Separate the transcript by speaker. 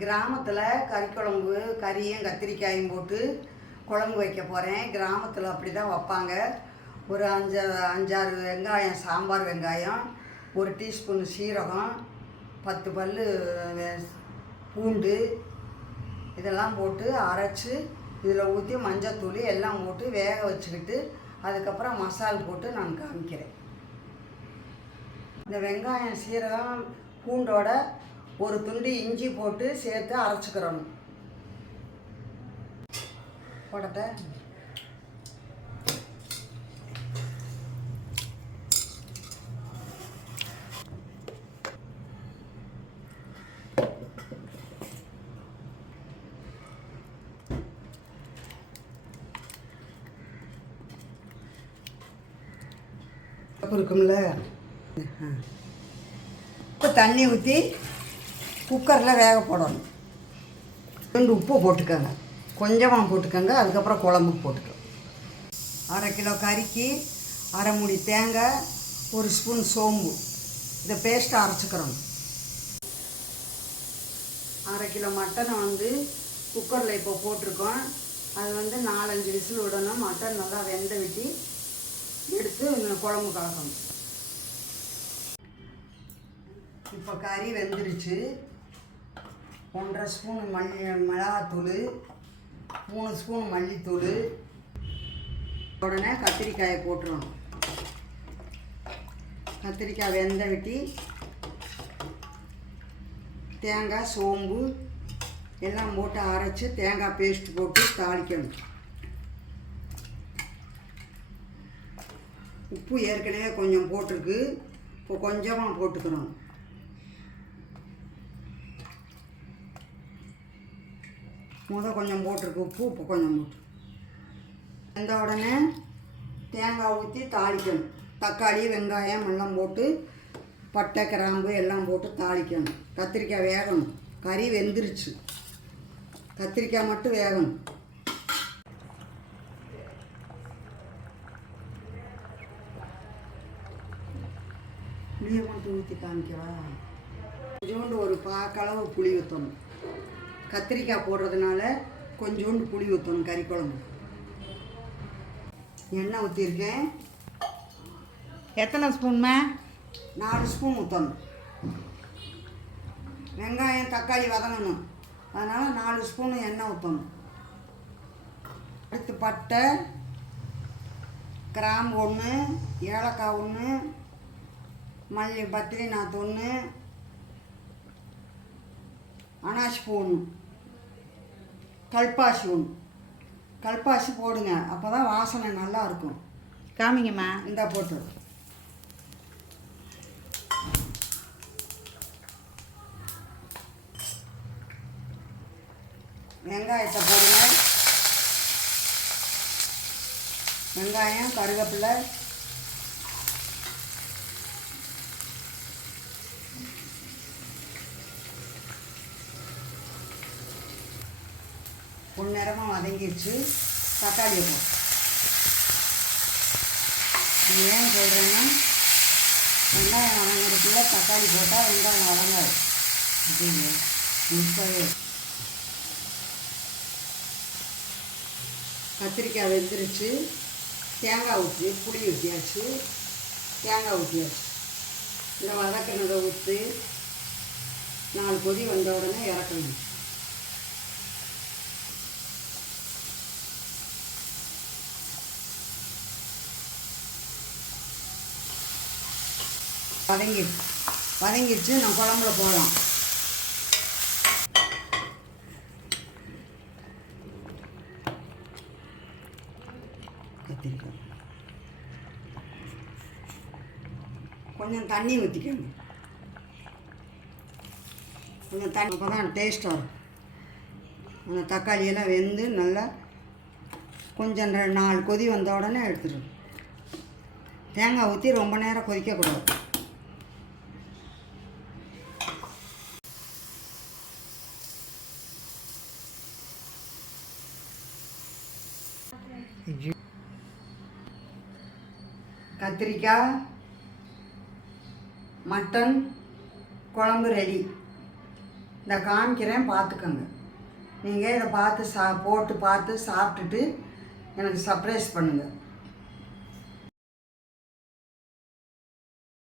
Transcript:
Speaker 1: கிராமத்தில் கறி குழம்பு கறியும் கத்திரிக்காயும் போட்டு குழம்பு வைக்க போகிறேன் கிராமத்தில் அப்படி தான் வைப்பாங்க. ஒரு அஞ்சு அஞ்சாறு வெங்காயம் சாம்பார் வெங்காயம் ஒரு டீஸ்பூன் சீரகம் பத்து பல் பூண்டு இதெல்லாம் போட்டு அரைச்சி இதில் ஊற்றி மஞ்சத்தூள் எல்லாம் போட்டு வேக வச்சுக்கிட்டு அதுக்கப்புறம் மசால் போட்டு நான் காமிக்கிறேன். இந்த வெங்காயம் சீரகம் பூண்டோட ஒரு துண்டு இஞ்சி போட்டு சேர்த்து அரைச்சிக்கிறணும். போடட்ட? இருக்கும்ல? இப்போ தண்ணி ஊற்றி குக்கரில் வேக போடணும். ரெண்டு உப்பு போட்டுக்கோங்க. கொஞ்சமாக போட்டுக்கோங்க. அதுக்கப்புறம் குழம்புக்கு போட்டுக்கோங்க அரை கிலோ கறிக்கு அரை மூடி தேங்காய் ஒரு ஸ்பூன் சோம்பு. இதை பேஸ்ட்டை அரைச்சிக்கிறோம் அரை கிலோ மட்டனை வந்து குக்கரில் இப்போ போட்டிருக்கோம். அது வந்து நாலஞ்சு விசில் விடணும். மட்டன் நல்லா வெந்த விட்டி எடுத்து குழம்பு கலக்கணும். இப்போ கறி வெந்துருச்சு. ஒன்றரை ஸ்பூன் மல்லி மிளகாத்தூள் மூணு ஸ்பூன் மல்லித்தூள். உடனே கத்திரிக்காயை போட்டுடணும் கத்திரிக்காய் வெந்த வெட்டி தேங்காய் சோம்பு எல்லாம் போட்டு அரைச்சி தேங்காய் பேஸ்ட் போட்டு தாளிக்கணும். உப்பு ஏற்கனவே கொஞ்சம் போட்டிருக்கு. இப்போ கொஞ்சமாக போட்டுக்கிறோம் முத கொஞ்சம் போட்டிருக்கு உப்பு உப்பு கொஞ்சம் போட்டு. வெந்த உடனே தேங்காய் ஊற்றி தாளிக்கணும். தக்காளி வெங்காயம் எல்லாம் போட்டு பட்டை கிராம்பு எல்லாம் போட்டு தாளிக்கணும். கத்திரிக்காய் வேகணும். கறி வெந்துருச்சு. கத்திரிக்காய் மட்டும் வேகணும். புளியை மட்டும் ஊற்றி காமிக்கவா? கொஞ்சோண்டு ஒரு பாக்களவு புளி ஊற்றணும் கத்திரிக்காய் போடுறதுனால கொஞ்சோண்டு புளி ஊற்றணும் கறி குழம்பு. எண்ணெய் ஊற்றிருக்கேன்
Speaker 2: எத்தனை ஸ்பூன்மா
Speaker 1: நாலு ஸ்பூன் ஊற்றணும் வெங்காயம் தக்காளி வதங்கணும். அதனால் நாலு ஸ்பூன் எண்ணெய் ஊற்றணும் அடுத்து பட்டை கிராம்பு ஒன்று ஏலக்காய் ஒன்று மல்லி பத்திரி நாற்று ஒன்று அனாசிப்பூ ஒன்று கல்பாசி ஒன்று கல்பாசி போடுங்க. அப்போ தான் வாசனை நல்லா இருக்கும்.
Speaker 2: காமிங்கம்மா.
Speaker 1: இந்த போட்டு. வெங்காயத்தை போடுங்க. வெங்காயம் கருவேப்பிலை பொன்னிறமாக வதங்கிடுச்சு தக்காளியை போட்டு ஏன் சொல்கிறேன்னா வெங்காயம் வதங்குறதுக்குள்ளே தக்காளி போட்டால் வெங்காயம் வதங்காது. அப்படிங்க முப்பது கத்திரிக்காய் வெந்துருச்சு. தேங்காய் ஊற்றி புளி ஊற்றியாச்சு தேங்காய் ஊற்றியாச்சு இந்த வதக்கினதை ஊற்றி நாலு கொதி வந்த உடனே இறக்கணும் வதங்கி வதங்கிடுச்சு. நான் குழம்புல போகலாம் கத்திரிக்காய். கொஞ்சம் தண்ணி ஊற்றிக்கோங்க கொஞ்சம் தண்ணி அப்போ தான் டேஸ்ட்டாக இருக்கும் அந்த தக்காளியெல்லாம் வெந்து நல்லா கொஞ்சம் நாலு கொதி வந்த உடனே எடுத்துடும் தேங்காய் ஊற்றி ரொம்ப நேரம் கொதிக்கக்கூடாது. கத்திரிக்காய் மட்டன் குழம்பு ரெடி இந்த காமிக்கிறேன் பார்த்துக்கோங்க. நீங்கள் இதை பார்த்து சா போட்டு பார்த்து சாப்பிட்டுட்டு எனக்கு சர்ப்ரைஸ் பண்ணுங்கள்